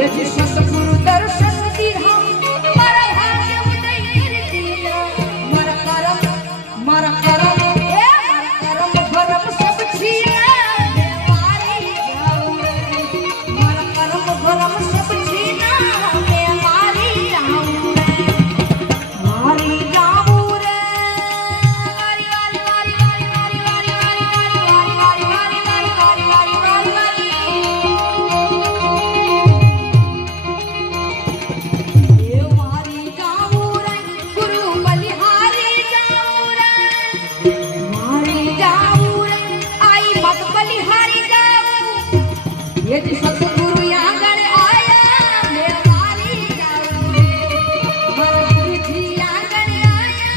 जी सतगुरु दर्शन दीहा मारा भाग्य उदय कर दिया मारा करम ए मारा करम भरम सब छीना मारी जाऊं मारा करम भरम सब छीना मैं मारी जाऊं मारी जाऊं रे वारी वारी वारी वारी वारी वारी वारी वारी वारी वारी वारी वारी वारी वारी ये मारी जाऊं रे गुरु बलिहारी जाऊं रे मारी जाऊं रे आई मत बलिहारी जाऊं ये जी सतगुरु आंगण आया मैं मारी जाऊं रे मारा गुरु जी आंगण आया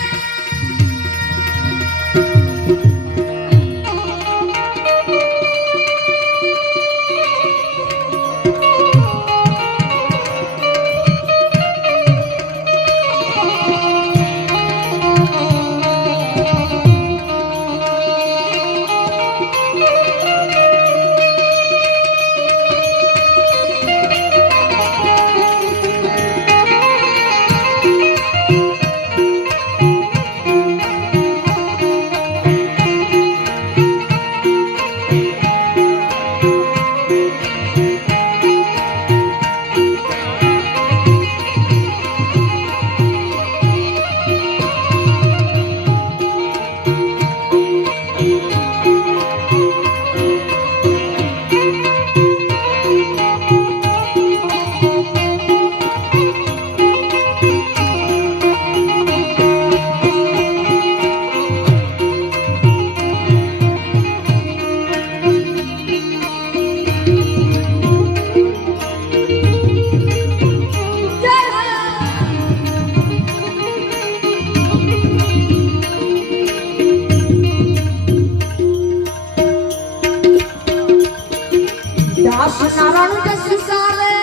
दास नारायण जस गावे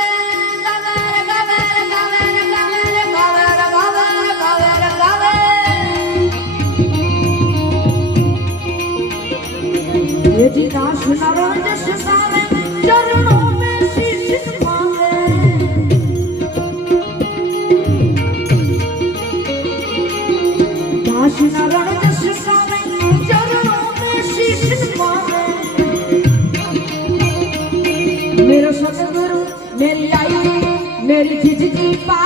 गावे गावे गावे गावे गावे गावे गावे ये जी दास नारायण जस गावे चरणों में शीश मांगे दास नारायण जस गावे चरणों में शीश मांगे मेरा सतगुरु मेरी आई मेरी जिंदगी पा